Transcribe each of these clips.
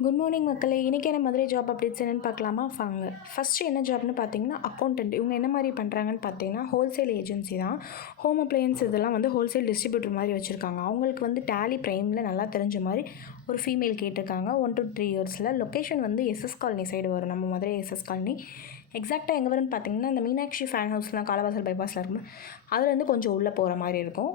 Good morning மக்களே. இன்றைக்கி என்ன மதுரை ஜாப் அப்டேட்ஸ் என்னென்னு பார்க்கலாமா? வாங்க. ஃபஸ்ட்டு என்ன ஜாப்னு பார்த்தீங்கன்னா அக்கௌண்டன்ட் இவங்க என்ன மாதிரி பண்ணுறாங்கன்னு பார்த்தீங்கன்னா ஹோல்சேல் ஏஜென்சி தான். ஹோம் அப்ளையன்ஸ் இதெல்லாம் வந்து ஹோல்சேல் டிஸ்ட்ரிபியூட்டர் மாதிரி வச்சுருக்காங்க. அவங்களுக்கு வந்து டேலி ப்ரைமில் நல்லா தெரிஞ்ச மாதிரி ஒரு ஃபீமேல் கேட்டிருக்காங்க. ஒன் டு த்ரீ இயர்ஸில் லொக்கேஷன் வந்து எஸ்எஸ் காலனி சைடு வரும். நம்ம மதுரை எஸ்எஸ் காலனி எக்ஸாக்டாக எங்கே வரும்னு பார்த்தீங்கன்னா இந்த மீனாட்சி ஃபேன் ஹவுஸ்லாம் காலவாசல் பைபாஸில் இருக்கும். அதுலேருந்து கொஞ்சம் உள்ளே போகிற மாதிரி இருக்கும்.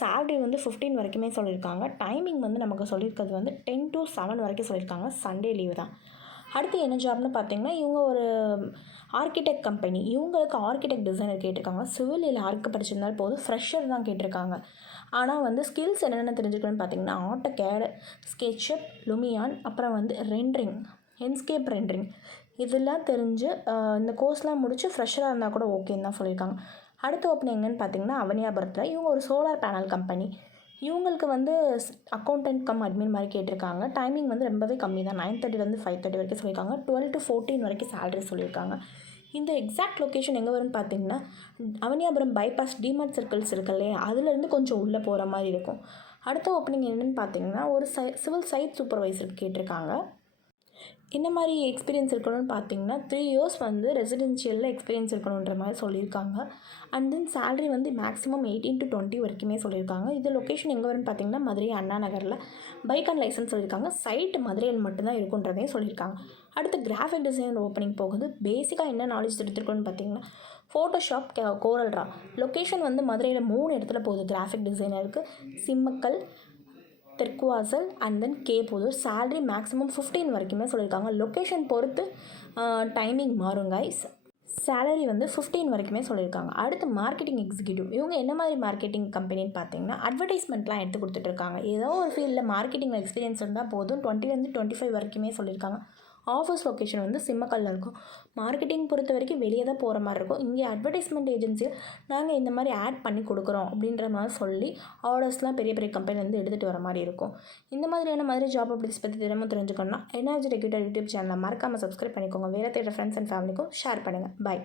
சேலரி வந்து ஃபிஃப்டீன் வரைக்குமே சொல்லியிருக்காங்க. டைமிங் வந்து நமக்கு சொல்லியிருக்கிறது வந்து டென் டு செவன் வரைக்கும் சொல்லியிருக்காங்க. சண்டே லீவு தான். அடுத்து என்ன ஜாப்னு பார்த்தீங்கன்னா இவங்க ஒரு ஆர்கிடெக்ட் கம்பெனி இவங்களுக்கு ஆர்கிடெக்ட் டிசைனர் கேட்டிருக்காங்க. சிவில் இல்லை ஆர்க்கு படிச்சிருந்தால் போதும். ஃப்ரெஷர் தான் கேட்டிருக்காங்க. ஆனால் வந்து ஸ்கில்ஸ் என்னென்ன தெரிஞ்சுக்கணும்னு பார்த்தீங்கன்னா ஆட்டோ கேடு ஸ்கெட்சப் லுமியான் அப்புறம் வந்து ரெண்ட்ரிங் என்ஸ்கேப் ரெண்ட்ரிங் இதெல்லாம் தெரிஞ்சு இந்த கோர்ஸ்லாம் முடித்து ஃப்ரெஷராக இருந்தால் கூட ஓகேன்னு தான் சொல்லியிருக்காங்க. அடுத்த ஓப்பனிங் எங்கன்னு பார்த்தீங்கன்னா அவனியாபுரத்தில் இவங்க ஒரு சோலார் பேனல் கம்பெனி இவங்களுக்கு வந்து அக்கௌண்டன்ட் கம் அட்மின் மாதிரி கேட்டிருக்காங்க. டைமிங் வந்து ரொம்பவே கம்மி தான் நைன் தேர்ட்டிலேருந்து ஃபைவ் தேர்ட்டி வரைக்கும் சொல்லியிருக்காங்க. டுவெல் டு ஃபோர்டீன் வரைக்கும் சேலரி சொல்லியிருக்காங்க. இந்த எக்ஸாக்ட் லொக்கேஷன் எங்கே வரும்னு பார்த்தீங்கன்னா அவனியாபுரம் பைபாஸ் டிமார்ட் சர்க்கிள்ஸ் இருக்கு இல்லையா? அதுலேருந்து கொஞ்சம் உள்ளே போகிற மாதிரி இருக்கும். அடுத்த ஓப்பனிங் என்னென்னு பார்த்தீங்கன்னா ஒரு சை சிவில் சைட் சூப்பர்வைசர் கேட்டிருக்காங்க. என்ன மாதிரி எக்ஸ்பீரியன்ஸ் இருக்கணும்னு பார்த்தீங்கன்னா த்ரீ இயர்ஸ் வந்து ரெசிடென்ஷியலில் எக்ஸ்பீரியன்ஸ் இருக்கணுன்ற மாதிரி சொல்லியிருக்காங்க. அண்ட் தென் சேலரி வந்து மேக்ஸிமம் எயிட்டீன் டு டுவெண்ட்டி வரைக்குமே சொல்லியிருக்காங்க. இது லொக்கேஷன் எங்கே வரும்னு பார்த்தீங்கன்னா மதுரை அண்ணா நகரில். பைக் அண்ட் லைசன்ஸ் சொல்லியிருக்காங்க. சைட் மதுரையில் மட்டும்தான் இருக்குன்றதையும் சொல்லியிருக்காங்க. அடுத்து கிராஃபிக் டிசைனர் ஓப்பனிங் போகுது. பேசிக்காக என்ன நாலேஜ் எடுத்துருக்கோன்னு பார்த்தீங்கன்னா ஃபோட்டோஷாப் கோரல்ரா லொக்கேஷன் வந்து மதுரையில் மூணு இடத்துல போகுது graphic டிசைனருக்கு Simmakkal Therkuvasal and then KPudur salary maximum fifteen வரைக்குமே சொல்லியிருக்காங்க. லொக்கேஷன் பொறுத்து டைமிங் மாறும் கைஸ் சேலரி வந்து ஃபிஃப்டீன் வரைக்குமே சொல்லியிருக்காங்க. அடுத்து மார்க்கெட்டிங் எக்ஸிக்யூட்டிவ் இவங்க என்ன மாதிரி மார்க்கெட்டிங் கம்பெனின்னு பார்த்தீங்கன்னா அட்வர்டைஸ்மெண்ட்லாம் எடுத்து கொடுத்துட்ருக்காங்க ஏதோ ஒரு ஃபீல்டில் மார்க்கெட்டிங் எக்ஸ்பீரியன்ஸ் இருந்தால் போதும். டுவெண்ட்டிலேருந்து டுவெண்ட்டி ஃபைவ் வரைக்குமே சொல்லியிருக்காங்க. ஆஃபீஸ் லொக்கேஷன் வந்து சிம்மக்கல்லில் இருக்கும். மார்க்கெட்டிங் பொறுத்த வரைக்கும் வெளியே தான் போகிற மாதிரி இருக்கும். இங்கே அட்வர்டைஸ்மெண்ட் ஏஜென்சியில் நாங்கள் இந்த மாதிரி ஆட் பண்ணி கொடுக்குறோம் அப்படின்ற மாதிரி சொல்லி ஆர்டர்ஸ்லாம் பெரிய பெரிய கம்பெனிலேருந்து எடுத்துகிட்டு வர மாதிரி இருக்கும். இந்த மாதிரியான மாதிரி ஜாப் அப்டேட்ஸ் பற்றி தினமும் தெரிஞ்சுக்கணும்னா எனர்ஜி ரெக்யூட்டர் யூடியூப் சேனலை மறக்காமல் சப்ஸ்கிரைப் பண்ணிக்கோங்க. வேறு தேடுற ஃப்ரெண்ட்ஸ் அண்ட் ஃபேமிலிக்கும் ஷேர் பண்ணுங்கள் பை